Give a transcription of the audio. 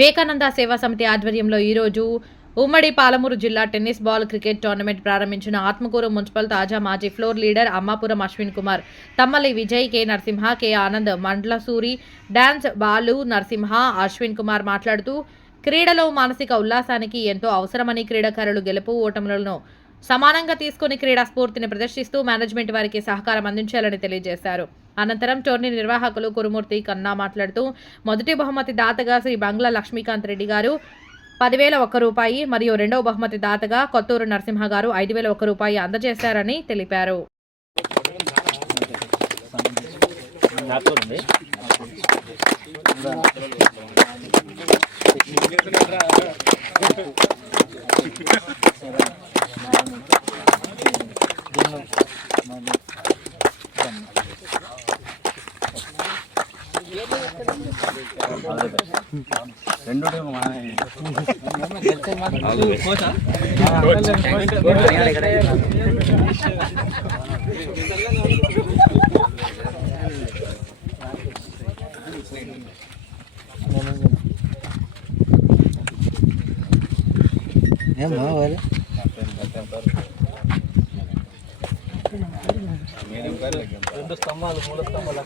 వివేకానంద సేవా సమితి ఆధ్వర్యంలో ఈరోజు ఉమ్మడి పాలమూరు జిల్లా టెన్నిస్ బాల్ క్రికెట్ టోర్నమెంట్ ప్రారంభించిన ఆత్మకూరు మున్సిపల్ తాజా మాజీ floor leader Ammapuram Ashwin Kumar, Tammali Vijay, K Narasimha, K Anand, Mandlasuri, dance Balu Narasimha, Ashwin Kumar మాట్లాడుతూ క్రీడలో మానసిక ఉల్లాసానికి ఎంతో అవసరమని, క్రీడాకారులు గెలుపు ఓటములను సమానంగా తీసుకుని క్రీడా స్ఫూర్తిని ప్రదర్శిస్తూ మేనేజ్మెంట్ వారికి సహకారం అందించాలని తెలియజేశారు. అనంతరం టోర్నీ నిర్వాహకులు కురుమూర్తి కన్నా మాట్లాడుతూ మొదటి బహుమతి దాతగా శ్రీ బంగ్లా లక్ష్మీకాంత్ రెడ్డి గారు 10,001 రూపాయి మరియు రెండవ బహుమతి దాతగా కొత్తూరు నరసింహ గారు 5,001 రూపాయి అందజేశారని తెలిపారు. రెండు స్తంభాలు 3 స్తంభాలు